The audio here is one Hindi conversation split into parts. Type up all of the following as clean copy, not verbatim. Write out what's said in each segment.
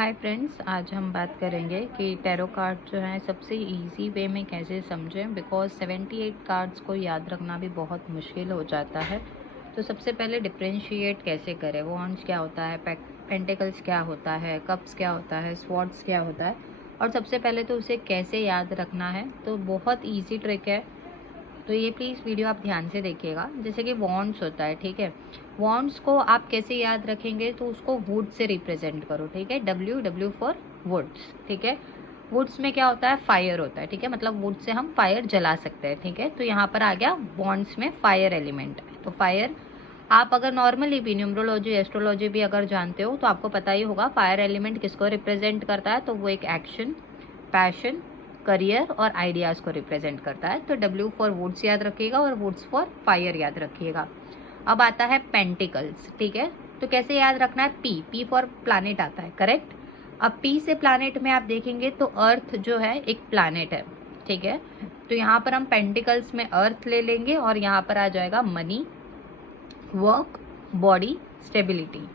हाय फ्रेंड्स, आज हम बात करेंगे कि टैरो कार्ड जो है सबसे इजी वे में कैसे समझें। बिकॉज 78 कार्ड्स को याद रखना भी बहुत मुश्किल हो जाता है। तो सबसे पहले डिफ्रेंशिएट कैसे करें, वॉन्ड्स क्या होता है, पेंटिकल्स क्या होता है, कप्स क्या होता है, स्वॉर्ड्स क्या होता है, और सबसे पहले तो उसे कैसे याद रखना है। तो बहुत ईजी ट्रिक है, तो ये प्लीज़ वीडियो आप ध्यान से देखिएगा। जैसे कि वॉन्ड्स होता है, ठीक है। वॉन्ड्स को आप कैसे याद रखेंगे, तो उसको वुड से रिप्रेजेंट करो, ठीक है। डब्ल्यू डब्ल्यू फॉर वुड्स, ठीक है। वुड्स में क्या होता है, फायर होता है, ठीक है। मतलब वुड से हम फायर जला सकते हैं, ठीक है। तो यहाँ पर आ गया वॉन्ड्स में फायर एलिमेंट है। तो फायर, आप अगर नॉर्मली भी न्यूमरोलॉजी एस्ट्रोलॉजी भी अगर जानते हो तो आपको पता ही होगा फायर एलिमेंट किसको रिप्रेजेंट करता है। तो वो एक एक्शन, पैशन, करियर और आइडियाज़ को रिप्रेजेंट करता है। तो डब्ल्यू फॉर वुड्स याद रखिएगा और वुड्स फॉर फायर याद रखिएगा। अब आता है पेंटिकल्स, ठीक है। तो कैसे याद रखना है, पी फॉर प्लैनेट आता है, करेक्ट। अब पी से प्लैनेट में आप देखेंगे तो अर्थ जो है एक प्लैनेट है, ठीक है। तो यहाँ पर हम पेंटिकल्स में अर्थ ले लेंगे और यहाँ पर आ जाएगा मनी, वर्क, बॉडी, स्टेबिलिटी।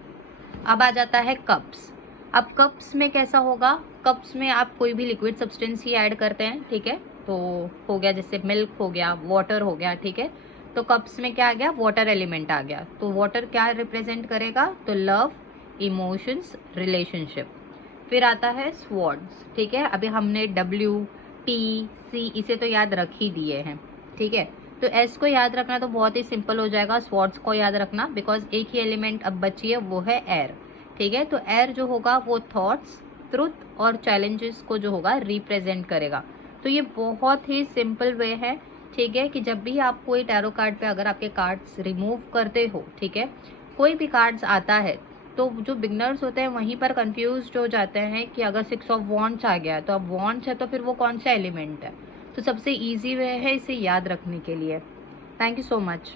अब आ जाता है कप्स। अब कप्स में कैसा होगा, कप्स में आप कोई भी लिक्विड सब्सटेंस ही ऐड करते हैं, ठीक है। तो हो गया जैसे मिल्क हो गया, वाटर हो गया, ठीक है। तो कप्स में क्या आ गया, वाटर एलिमेंट आ गया। तो वाटर क्या रिप्रेजेंट करेगा, तो लव, इमोशंस, रिलेशनशिप। फिर आता है स्वॉर्ड्स, ठीक है। अभी हमने डब्ल्यू, टी, सी इसे तो याद रख ही दिए हैं, ठीक है। तो एस को याद रखना तो बहुत ही सिंपल हो जाएगा, स्वॉर्ड्स को याद रखना, बिकॉज एक ही एलिमेंट अब बची है, वो है एयर, ठीक है। तो एयर जो होगा वो थॉट्स, ट्रुथ और चैलेंजेस को जो होगा रिप्रेजेंट करेगा। तो ये बहुत ही सिंपल वे है, ठीक है। कि जब भी आप कोई टैरो कार्ड पे अगर आपके कार्ड्स रिमूव करते हो, ठीक है, कोई भी कार्ड्स आता है, तो जो बिगनर्स होते हैं वहीं पर कंफ्यूज हो जाते हैं कि अगर 6 ऑफ वॉन्ड्स आ गया तो अब वॉन्ड्स है तो फिर वो कौन सा एलिमेंट है। तो सबसे ईजी वे है इसे याद रखने के लिए। Thank you so much.